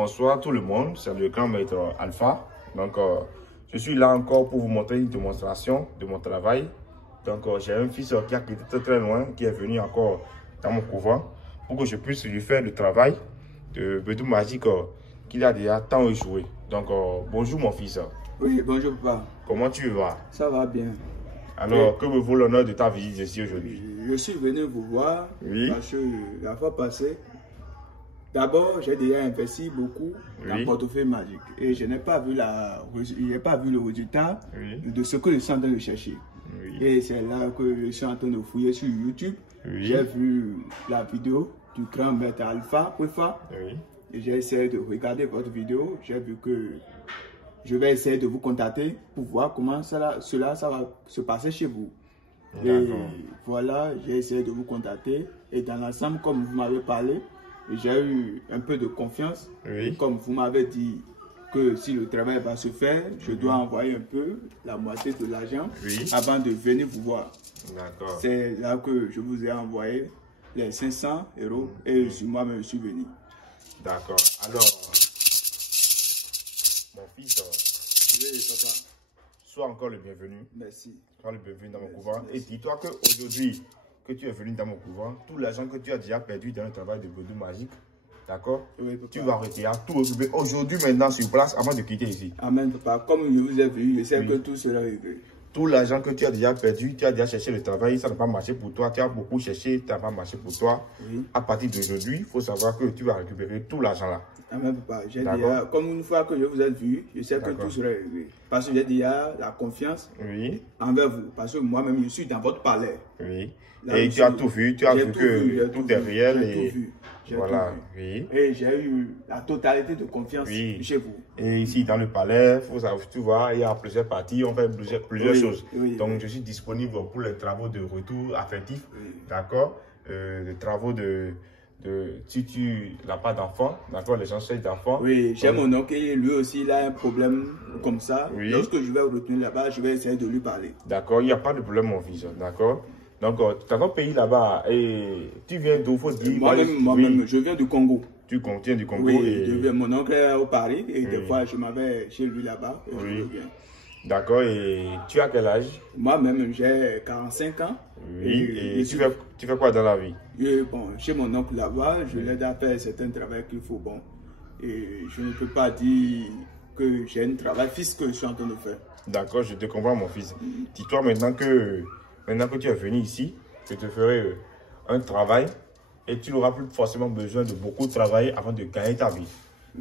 Bonsoir tout le monde, c'est le grand maître Alpha. Donc, je suis là encore pour vous montrer une démonstration de mon travail. Donc, j'ai un fils qui a quitté très loin, qui est venu encore dans mon couvent pour que je puisse lui faire le travail de Bedou Magique qu'il a déjà tant échoué. Donc, bonjour mon fils. Oui, bonjour papa. Comment tu vas? Ça va bien. Alors, que me vaut l'honneur de ta visite ici aujourd'hui? Je suis venu vous voir parce que la fois passée, d'abord, j'ai déjà investi beaucoup dans le portefeuille magique et je n'ai pas vu le résultat de ce que je suis en train de chercher. Et c'est là que je suis en train de fouiller sur YouTube. J'ai vu la vidéo du grand maître Alpha, et j'ai essayé de regarder votre vidéo. J'ai vu que je vais essayer de vous contacter pour voir comment ça va se passer chez vous. Et voilà, j'ai essayé de vous contacter et dans l'ensemble, comme vous m'avez parlé, j'ai eu un peu de confiance. Et comme vous m'avez dit que si le travail va se faire, je dois envoyer un peu, la moitié de l'argent, avant de venir vous voir. C'est là que je vous ai envoyé les 500 € et moi-même je suis venu. D'accord. Alors, mon fils, papa. Sois encore le bienvenu. Merci. Sois le bienvenu dans mon couvent. Et dis-toi qu'aujourd'hui, que tu es venu dans mon couvent, tout l'argent que tu as déjà perdu dans le travail de Bedou Magique, d'accord? Tu vas retirer tout retrouver aujourd'hui, maintenant, sur place, avant de quitter ici. Amen, papa. Comme je vous ai vu, je sais que tout sera réglé. Tout l'argent que tu as déjà perdu, tu as déjà cherché le travail, ça n'a pas marché pour toi. Tu as beaucoup cherché, ça n'a pas marché pour toi. À partir d'aujourd'hui, il faut savoir que tu vas récupérer tout l'argent là. Amen, papa. J'ai déjà, comme une fois que je vous ai vu, je sais que tout sera réglé. Parce que j'ai déjà la confiance envers vous. Parce que moi-même, je suis dans votre palais. Là, et tu as tout vu, tu as vu que tout est réel. Et voilà, et j'ai eu la totalité de confiance chez vous. Et ici, dans le palais, faut savoir, tu vois, il y a plusieurs parties, on fait plusieurs choses. Donc, je suis disponible pour les travaux de retour affectif, d'accord? Les travaux si tu n'as pas d'enfant, d'accord, les gens cherchent d'enfants. Oui, j'ai mon oncle, lui aussi, il a un problème comme ça. Lorsque je vais retourner là-bas, je vais essayer de lui parler. D'accord, il n'y a pas de problème, mon fils, d'accord? Donc, tu as ton pays là-bas et tu viens d'où, faut dire? Moi-même, je viens du Congo. Tu viens du Congo? Oui, mon oncle est au Paris et des fois, je m'en vais chez lui là-bas. D'accord, et tu as quel âge? Moi-même, j'ai 45 ans. Et tu fais quoi dans la vie? Bon, chez mon oncle là-bas, je l'aide à faire certains travaux qu'il faut. Bon, et je ne peux pas dire que j'ai un travail fixe que je suis en train de faire. D'accord, je te comprends, mon fils. Dis-toi maintenant que tu es venu ici, je te ferai un travail et tu n'auras plus forcément besoin de beaucoup travailler avant de gagner ta vie.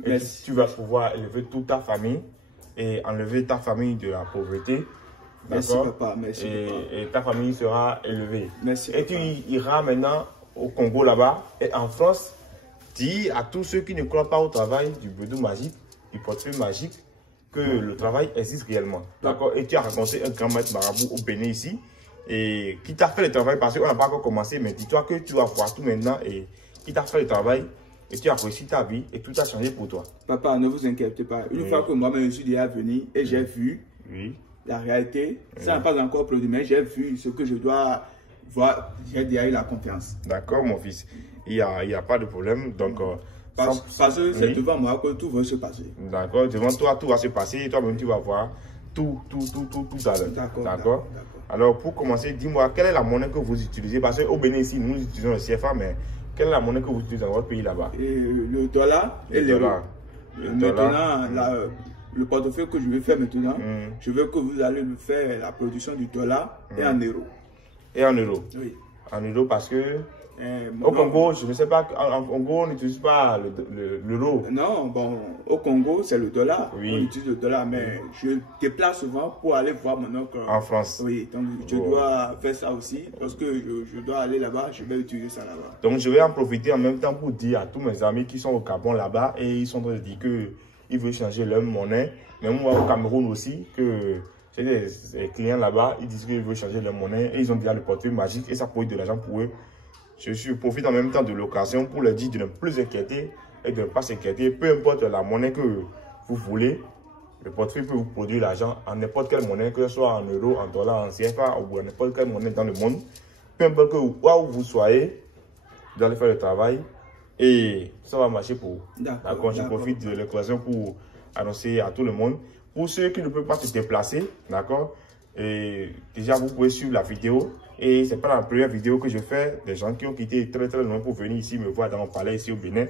Et tu vas pouvoir élever toute ta famille et enlever ta famille de la pauvreté. Merci papa, merci papa. Et ta famille sera élevée. Merci. Et tu iras maintenant au Congo là-bas et en France, dis à tous ceux qui ne croient pas au travail du Bedou Magique, du portefeuille magique, que le travail existe réellement. D'accord? Et tu as rencontré un grand maître marabout au Bénin ici et qui t'a fait le travail parce qu'on n'a pas encore commencé, mais dis-toi que tu vas voir tout maintenant et qui t'a fait le travail. Et tu as réussi ta vie et tout a changé pour toi. Papa, ne vous inquiétez pas. Une fois que moi-même je suis déjà venu et j'ai vu la réalité, ça n'a pas encore produit, mais j'ai vu ce que je dois voir. J'ai déjà eu la confiance. D'accord, mon fils. Il n'y a pas de problème. Donc, parce que c'est devant moi que tout va se passer. D'accord, devant toi, tout va se passer. Et toi-même, tu vas voir tout à l'heure. D'accord. Alors, pour commencer, dis-moi, quelle est la monnaie que vous utilisez? Parce qu'au Bénin, ici, nous utilisons le CFA, mais quelle est la monnaie que vous utilisez dans votre pays là-bas? Le dollar et l'euro. Maintenant, le portefeuille que je vais faire maintenant, je veux que vous allez me faire la production du dollar et en euros. Et en euros? Oui. En euros parce que au Congo, je ne sais pas, en Congo, on n'utilise pas l'euro. Non, bon, au Congo, c'est le dollar. On utilise le dollar, mais je déplace souvent pour aller voir mon oncle. En France? Oui, donc je dois faire ça aussi, parce que je dois aller là-bas, je vais utiliser ça là-bas. Donc je vais en profiter en même temps pour dire à tous mes amis qui sont au Gabon là-bas et ils sont en train de dire qu'ils veulent changer leur monnaie. Mais moi au Cameroun aussi, que j'ai des clients là-bas, ils disent qu'ils veulent changer leur monnaie et ils ont déjà le portefeuille magique et ça produit de l'argent pour eux. Je profite en même temps de l'occasion pour leur dire de ne plus s'inquiéter et de ne pas s'inquiéter. Peu importe la monnaie que vous voulez, le portefeuille peut vous produire l'argent en n'importe quelle monnaie, que ce soit en euros, en dollars, en CFA ou en n'importe quelle monnaie dans le monde. Peu importe où vous soyez, vous allez faire le travail et ça va marcher pour vous. D'accord. Je profite de l'occasion pour annoncer à tout le monde. Pour ceux qui ne peuvent pas se déplacer, d'accord, et déjà vous pouvez suivre la vidéo. Et c'est pas la première vidéo que je fais. Des gens qui ont quitté très loin pour venir ici me voir dans mon palais ici au Bénin.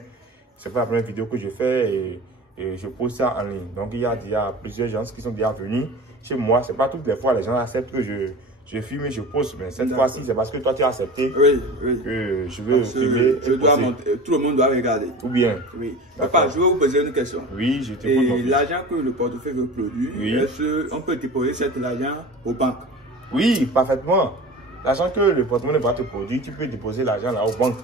C'est pas la première vidéo que je fais et je pose ça en ligne. Donc il y a déjà plusieurs gens qui sont déjà venus chez moi. C'est pas toutes les fois les gens acceptent que je filme et je pose. Mais cette fois-ci, c'est parce que toi tu as accepté que je veux filmer. Tout le monde doit regarder. Ou bien. Oui. Papa, je vais vous poser une question. Oui, je te pose. Et l'argent que le portefeuille veut produire, est-ce qu'on peut déposer cet argent aux banques? Oui, parfaitement. L'argent que le porte-monnaie va te produire, tu peux déposer l'argent là aux banques.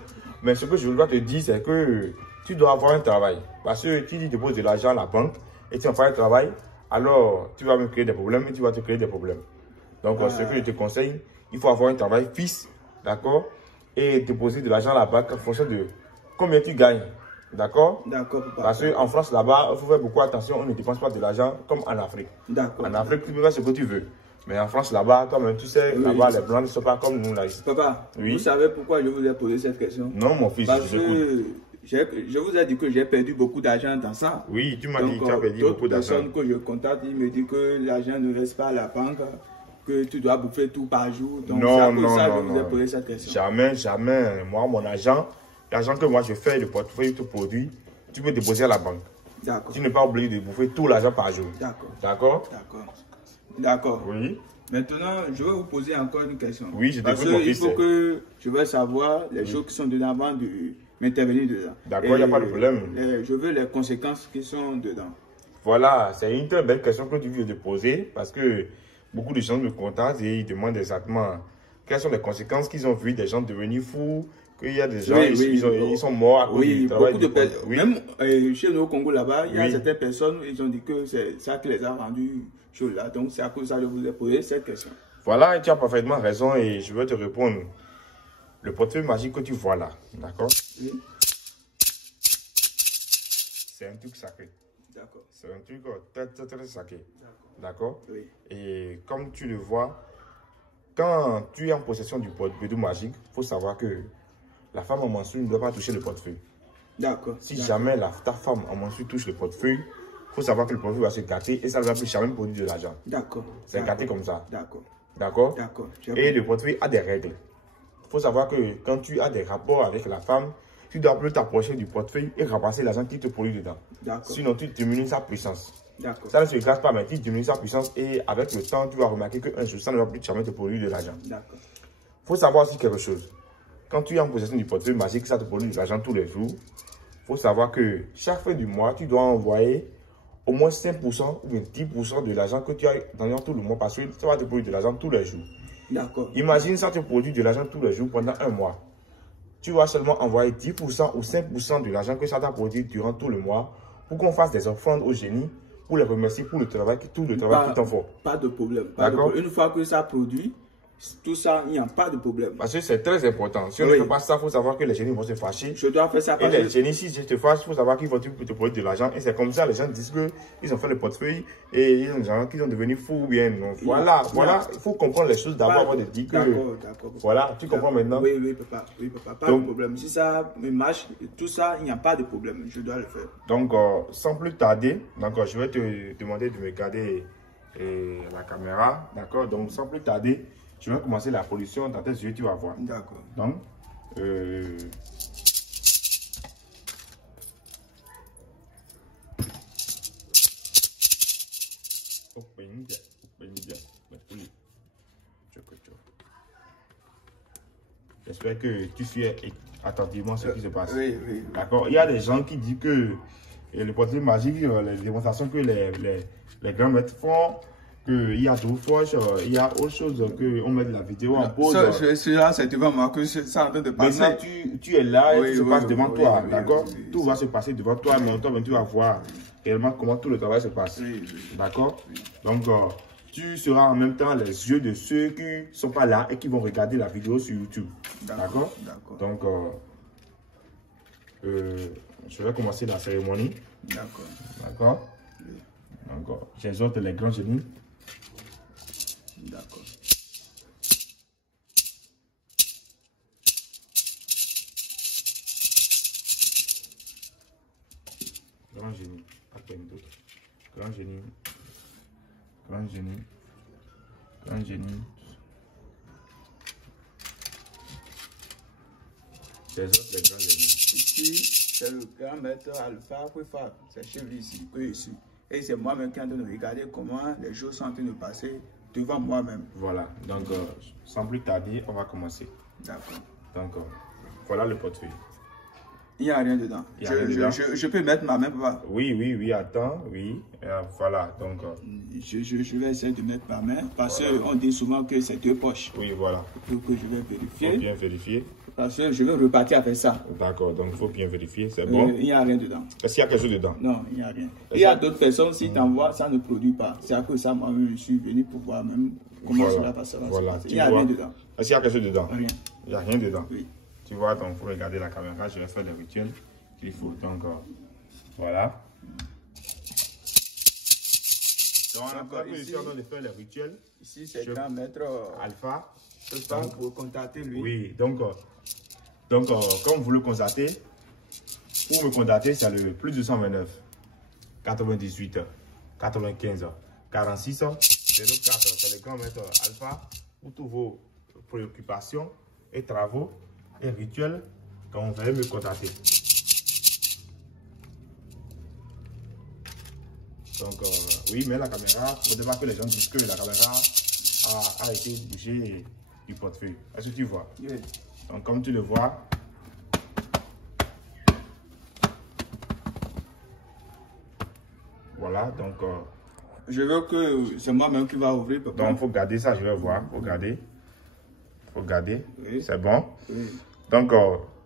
Mais ce que je dois te dire, c'est que tu dois avoir un travail. Parce que si tu déposes de l'argent à la banque et tu n'as pas un travail, alors tu vas me créer des problèmes et tu vas te créer des problèmes. Donc, ce que je te conseille, il faut avoir un travail fixe, d'accord, et déposer de l'argent à la banque en fonction de combien tu gagnes. D'accord? D'accord, papa. Parce qu'en France, là-bas, il faut faire beaucoup attention, on ne dépense pas de l'argent comme en Afrique. D'accord. En Afrique, tu peux faire ce que tu veux. Mais en France, là-bas, toi-même, tu sais, là-bas, les Blancs ne sont pas comme nous, là. Papa, vous savez pourquoi je vous ai posé cette question? Non, mon fils, parce que je vous ai dit que j'ai perdu beaucoup d'argent dans ça. Oui, tu m'as dit que tu as perdu beaucoup d'argent. D'autres personnes que je contacte, ils me disent que l'argent ne reste pas à la banque, que tu dois bouffer tout par jour. Donc, c'est pour ça que je vous ai posé cette question. Jamais. Moi, mon argent, l'argent que moi je fais, le portefeuille, tout produit, tu peux déposer à la banque. D'accord. Tu n'es pas obligé de bouffer tout l'argent par jour. D'accord. Oui. Maintenant, je vais vous poser encore une question. Oui, je Parce qu'il faut que je veux savoir les choses qui sont dedans avant de m'intervenir dedans. D'accord, il n'y a pas de problème. Je veux les conséquences qui sont dedans. Voilà, c'est une très belle question que tu viens de poser parce que beaucoup de gens me contactent et ils demandent exactement quelles sont les conséquences qu'ils ont vu des gens devenir fous, qu'il y a des gens, ils sont morts à cause du travail. Beaucoup de personnes. Même chez nous au Congo là-bas, il y a certaines personnes, ils ont dit que c'est ça qui les a rendus chauds là. Donc c'est à cause de ça que je vous ai posé cette question. Voilà, tu as parfaitement raison et je vais te répondre. Le portefeuille magique que tu vois là, d'accord? Oui. C'est un truc sacré. D'accord. C'est un truc très sacré. D'accord? Oui. Et comme tu le vois, quand tu es en possession du portefeuille magique, il faut savoir que la femme en menstrues ne doit pas toucher le portefeuille. D'accord. Si jamais ta femme en menstrues touche le portefeuille, il faut savoir que le portefeuille va se gâter et ça ne va plus jamais produire de l'argent. D'accord. C'est gâté comme ça. D'accord. D'accord? D'accord. Et le portefeuille a des règles. Il faut savoir que quand tu as des rapports avec la femme, tu dois plus t'approcher du portefeuille et ramasser l'argent qui te produit dedans. Sinon, tu diminues sa puissance. Ça ne se casse pas, mais tu diminues sa puissance et avec le temps, tu vas remarquer qu'un jour, ça ne va plus jamais te produire de l'argent. Il faut savoir aussi quelque chose. Quand tu es en possession du portefeuille magique, ça te produit de l'argent tous les jours. Il faut savoir que chaque fin du mois, tu dois envoyer au moins 5% ou 10% de l'argent que tu as dans tout le mois parce que ça va te produire de l'argent tous les jours. Imagine ça te produit de l'argent tous les jours pendant un mois. Tu vas seulement envoyer 10% ou 5% de l'argent que ça t'a produit durant tout le mois pour qu'on fasse des offrandes au génie pour les remercier pour le travail, tout le travail qu'ils t'en font. Pas de problème. Une fois que ça produit, tout ça, il n'y a pas de problème. Parce que c'est très important. Si on ne fait pas ça, il faut savoir que les génies vont se fâcher. Je dois faire ça. Et les génies, si je te fâche, il faut savoir qu'ils vont te produire de l'argent. Et c'est comme ça, les gens disent qu'ils ont fait le portefeuille et ils ont des gens qui sont devenus fous ou bien. Donc, voilà. Il faut comprendre les choses d'abord avant de dire que. D'accord. Voilà, tu comprends maintenant? Oui, papa. Pas de problème. Si ça me marche, tout ça, il n'y a pas de problème. Je dois le faire. Donc, sans plus tarder, je vais te demander de me garder la caméra. D'accord? Donc, sans plus tarder, je vais commencer la pollution dans tes yeux, tu vas voir. D'accord. Donc, j'espère que tu suis attentivement ce qui se passe. Oui. D'accord. Il y a des gens qui disent que le portefeuille magique, les démonstrations que les grands maîtres font, qu'il y a trop force, il y a autre chose qu'on met de la vidéo en pause. Celui-là, c'est devant moi que ça en train de passer. Maintenant, tu es là et tout se passe devant toi, d'accord? Tout va se passer devant toi, mais toi-même, tu vas voir réellement comment tout le travail se passe. D'accord? Donc, tu seras en même temps les yeux de ceux qui ne sont pas là et qui vont regarder la vidéo sur YouTube. D'accord? Donc, je vais commencer la cérémonie. D'accord? Donc, j'exhorte les grands génies. D'accord. Grand génie. Pas peine d'autre. Grand génie. Grand génie. Grand génie. Les autres, les grands génies. Ici, c'est le grand maître Alpha Kwefa. C'est chez lui ici, eux ici. Et c'est moi-même qui est en train de regarder comment les choses sont en train de passer devant moi-même. Voilà, donc sans plus tarder, on va commencer. D'accord. Donc voilà le portefeuille. Il n'y a rien dedans. Je peux mettre ma main, papa? Oui, attends, oui. Voilà, donc... Je vais essayer de mettre ma main parce qu'on dit souvent que c'est 2 poches. Oui, voilà. Il faut que je vais vérifier. Il faut bien vérifier. Parce que je vais repartir avec ça. D'accord, donc il faut bien vérifier, c'est bon. Il n'y a rien dedans. Est-ce qu'il y a quelque chose dedans? Non, il n'y a rien. Il y a d'autres personnes, si tu envoies, ça ne produit pas. C'est à cause de ça, moi-même, je suis venu pour voir même comment cela va se passer. Il n'y a rien dedans. Est-ce qu'il y a quelque chose dedans? Rien. Il n'y a rien dedans? Oui. Tu vois, donc il faut regarder la caméra, je vais faire le rituel qu'il faut. Donc, voilà. Donc, on a encore ici, on a faire le rituel. Ici, c'est grand maître Alpha. Pour contacter lui. Oui, donc comme vous le constatez, pour me contacter, c'est le plus 229 98 95 46 04. C'est le grand maître Alpha pour tous vos préoccupations et travaux et rituels quand vous allez me contacter. Donc, oui, mais la caméra, il ne faudrait pas que les gens disent que la caméra a été bougée du portefeuille. Est-ce que tu vois? Oui. Donc, comme tu le vois, voilà, donc... je veux que c'est moi-même qui va ouvrir, papa. Donc, il faut garder ça, je vais voir, il faut garder. Il faut garder, oui. C'est bon? Oui. Donc,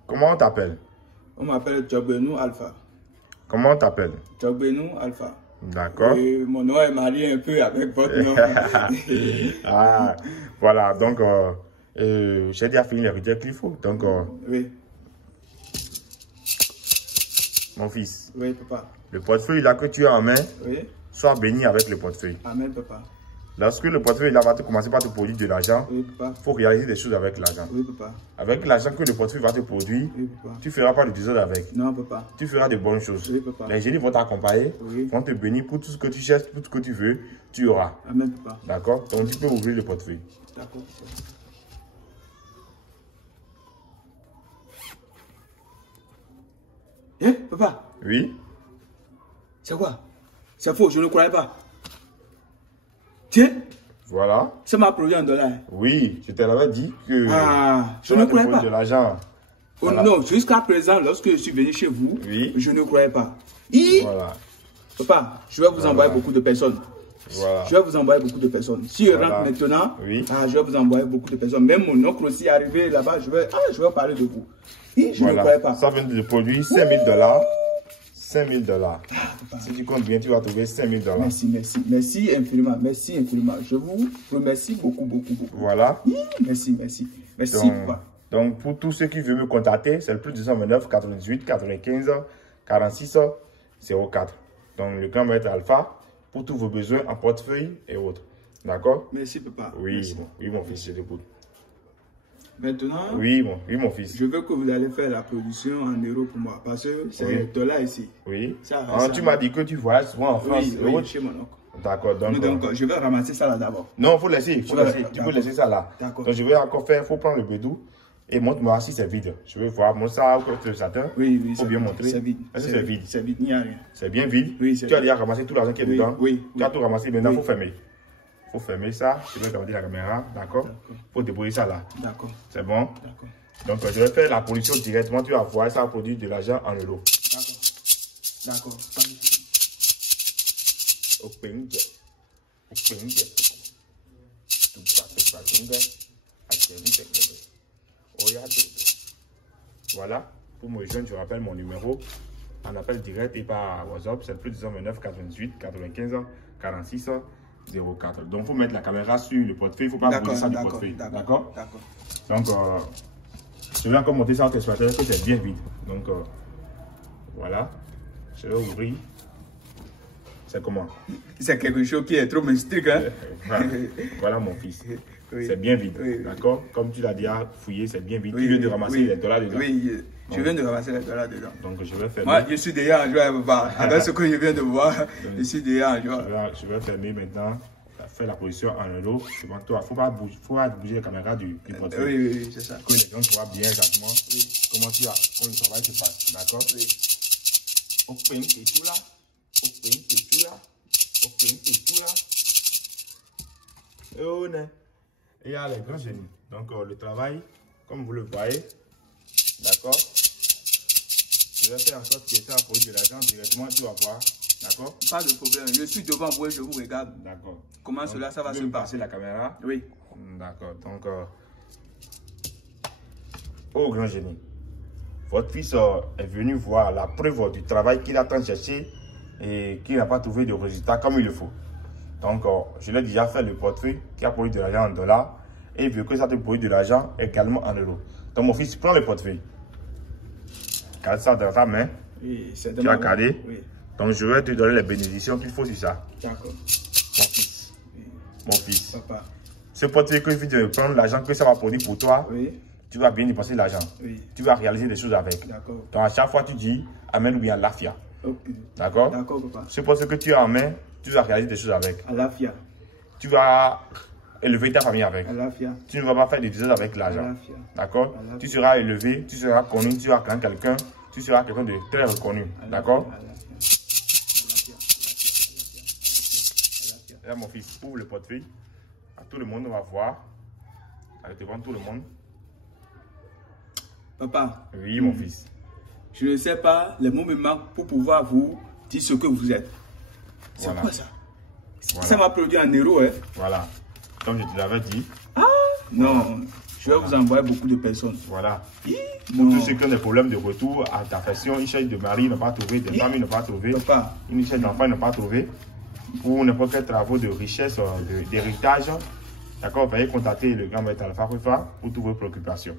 comment on t'appelle? On m'appelle Djogbenou Alpha. Comment on t'appelle? Djogbenou Alpha. D'accord. Mon nom est marié un peu avec votre nom. Ah, voilà, donc, j'ai déjà fini les rituels qu'il faut. Donc, oui. Mon fils. Oui, papa. Le portefeuille là que tu as en main, oui. Sois béni avec le portefeuille. Amen, papa. Lorsque le portefeuille là va te commencer par te produire de l'argent, oui, il faut réaliser des choses avec l'argent. Oui, papa. Avec l'argent que le portefeuille va te produire, oui, papa. Tu ne feras pas de désordre avec. Non, papa. Tu feras de bonnes choses. Oui, papa. Les génies vont t'accompagner, oui. Vont te bénir pour tout ce que tu cherches, pour tout ce que tu veux, tu auras. Amen, papa. D'accord? Donc tu peux ouvrir le portefeuille. D'accord. Eh, papa? Oui? C'est quoi? C'est faux, je ne croyais pas. Tiens. Voilà. Ça m'a produit $1. Oui, je te l'avais dit que... je ne croyais pas. De l'argent. Voilà. Non, jusqu'à présent, lorsque je suis venu chez vous, oui. Je ne croyais pas. Voilà. Papa, je vais vous envoyer beaucoup de personnes. Voilà. Je vais vous envoyer beaucoup de personnes. Si je rentre maintenant, je vais vous envoyer beaucoup de personnes. Même mon oncle aussi est arrivé là-bas, je vais parler de vous. Je ne croyais pas. Ça vient de produire $5 000. $5 000. Si tu comptes bien, tu vas trouver $5 000. Merci infiniment. Merci infiniment. Je vous remercie beaucoup. Voilà. Merci. Merci, papa. Donc, pour tous ceux qui veulent me contacter, c'est le plus 229 98 95 46 04. Donc, le grand maître Alpha, pour tous vos besoins en portefeuille et autres. D'accord? Merci, papa. Oui, merci. Oui, mon fils, je t'écoute. Maintenant, oui, mon fils. Je veux que vous allez faire la production en euros pour moi, parce que c'est $, ici. Oui. Tu m'as dit que tu voyages souvent en France. Oui, chez mon oncle. D'accord, donc je vais ramasser ça là d'abord. Non, il faut laisser, tu peux laisser ça là. D'accord. Donc je vais encore faire, il faut prendre le bédou et montre-moi si c'est vide. Je veux voir, montre ça au côté de Satan. Oui, il faut bien montrer. C'est vide. Est-ce que c'est vide? C'est vide, il n'y a rien. C'est bien vide? Oui, tu as déjà ramassé tout l'argent qui est dedans? Oui. Tu as tout ramassé, maintenant il faut fermer. Il faut fermer ça, je vais garder la caméra, d'accord? Il faut déposer ça là. D'accord. C'est bon? D'accord. Donc je vais faire la production directement, tu vas voir, ça va produire de l'argent en euros. D'accord. Voilà, pour me joindre, je rappelle mon numéro en appel direct et par WhatsApp, c'est le plus 229 98 95 46 04. Donc, il faut mettre la caméra sur le portefeuille, il ne faut pas bouger ça du portefeuille. D'accord? Donc, je vais encore monter ça en exploitation que c'est bien vide. Donc, voilà, je vais ouvrir. C'est comment? C'est quelque chose qui est trop mystique, hein? Voilà mon fils. C'est bien vide. D'accord? Comme tu l'as déjà fouillé, c'est bien vide. Tu viens de ramasser les dollars dedans. Je viens de ramasser les dollars dedans. Donc je vais fermer. Moi, je suis déjà en joie, papa. Avec ce que je viens de voir, je suis déjà en joie. Je vais fermer maintenant. Faire la position en euro devant toi. Il ne faut pas bouger la caméra du portefeuille. Oui, c'est ça. Que les gens voient bien exactement comment le travail se passe. D'accord? Oui. Open et tout là. Open et tout là. Open et tout là. Et on est. Et il y a les grands génies. Donc le travail, comme vous le voyez, d'accord? Je vais faire en sorte que ça produise de l'argent directement, tu vas voir. D'accord? Pas de problème. Je suis devant vous et je vous regarde. D'accord. Comment donc, cela, ça va se passer? La caméra? Oui. D'accord. Donc, oh grand génie, votre fils est venu voir la preuve du travail qu'il a tant cherché et qu'il n'a pas trouvé de résultat comme il le faut. Donc, je l'ai déjà fait le portefeuille qui a produit de l'argent en dollars et il veut que ça te produise de l'argent également en euros. Donc, mon fils, prends le portefeuille. Garde ça dans ta main. Oui, c'est tu vas garder. Oui. Donc, je vais te donner les bénédictions qu'il faut sur ça. D'accord. Mon fils. Oui. Mon fils. Papa. Ce portefeuille que je viens de prendre, l'argent que ça va produire pour toi, oui. Tu vas bien dépenser l'argent. Oui. Tu vas réaliser des choses avec. D'accord. Donc, à chaque fois, tu dis Amen ou bien Lafia. Okay. D'accord? D'accord, papa. Ce portefeuille que tu as en main, tu vas réaliser des choses avec. Lafia. Tu vas élever ta famille avec. Lafia. Tu ne vas pas faire des choses avec l'argent. D'accord? Tu seras élevé, tu seras connu, tu seras quand quelqu'un, tu seras quelqu'un de très reconnu. D'accord? Là, mon fils, ouvre le portefeuille. À tout le monde, on va voir. Devant tout le monde. Papa. Oui, mon fils. Je ne sais pas, les mots me manquent pour pouvoir vous dire ce que vous êtes. C'est voilà. Quoi ça? Voilà. Ça m'a produit en euros, hein? Voilà. Comme je te l'avais dit. Ah non, je vais vous envoyer beaucoup de personnes. Voilà. Pour tous ceux qui ont des problèmes de retour à ta affection, ils cherchent de mari, ils n'ont pas trouvé, des femmes, ils n'ont pas trouvé. Papa. Ils cherchent d'enfants, ils n'ont pas trouvé. Pour n'importe quel travaux de richesse, d'héritage. D'accord, veuillez contacter le grand maître Alpha Rifa pour toutes vos préoccupations.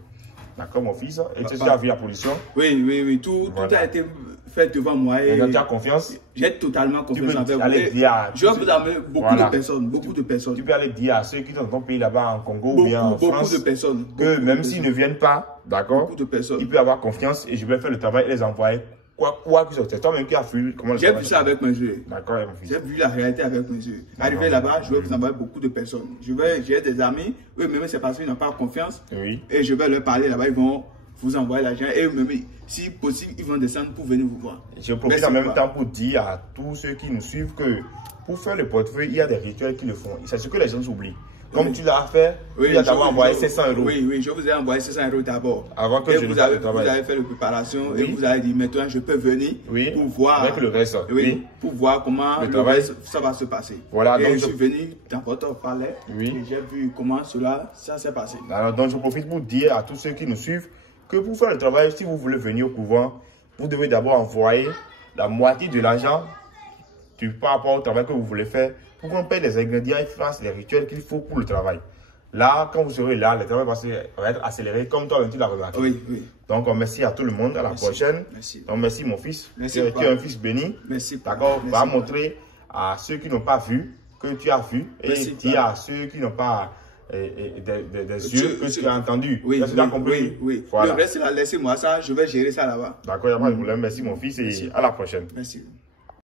D'accord, mon fils? Et tu as vu la position? Oui. Tout a été fait devant moi. Et tu as confiance? J'ai totalement confiance en vous. Je vais vous amener beaucoup de personnes. Tu peux aller dire à ceux qui sont dans ton pays là-bas, en Congo ou bien en France, beaucoup de personnes. Que même s'ils ne viennent pas, d'accord? Beaucoup de personnes. Ils peuvent avoir confiance et je vais faire le travail et les envoyer. Quoi que ce soit, c'est toi-même qui as vu comment j'ai vu ça avec mes yeux. D'accord, mon fils. J'ai vu la réalité avec mes yeux. Arrivé là-bas, je vais vous envoyer beaucoup de personnes. J'ai des amis, eux-mêmes, c'est parce qu'ils n'ont pas confiance. Oui. Et je vais leur parler là-bas, ils vont vous envoyer l'argent. Et eux-mêmes, si possible, ils vont descendre pour venir vous voir. Je profite en même temps pour dire à tous ceux qui nous suivent que pour faire le portefeuille, il y a des rituels qui le font. C'est ce que les gens oublient. Comme tu l'as fait, tu as d'abord envoyé 700 euros. Oui, je vous ai envoyé 700 euros d'abord. Avant que je ne fasse le travail. Vous avez fait la préparation et vous avez dit maintenant je peux venir pour voir. Avec le reste. Oui, pour voir comment le reste ça va se passer. Voilà, et donc je suis venu dans votre palais et j'ai vu comment ça s'est passé. Alors, donc je profite pour dire à tous ceux qui nous suivent que pour faire le travail, si vous voulez venir au couvent, vous devez d'abord envoyer la moitié de l'argent par rapport au travail que vous voulez faire. Pour qu'on paye les ingrédients et fasse les rituels qu'il faut pour le travail. Là, quand vous serez là, le travail va être accéléré comme toi-même tu l'as remarqué. Oui. Donc, merci à tout le monde. À la prochaine. Merci. Donc, merci mon fils. Merci. Tu es un fils béni. Merci. D'accord. Va montrer à ceux qui n'ont pas vu que tu as vu. Et dire à ceux qui n'ont pas des yeux que tu as entendu. Oui. Tu as compris? Oui. Voilà. Le reste, laissez-moi ça. Je vais gérer ça là-bas. D'accord, il n'y a pas de problème. Merci mon fils et à la prochaine. Merci.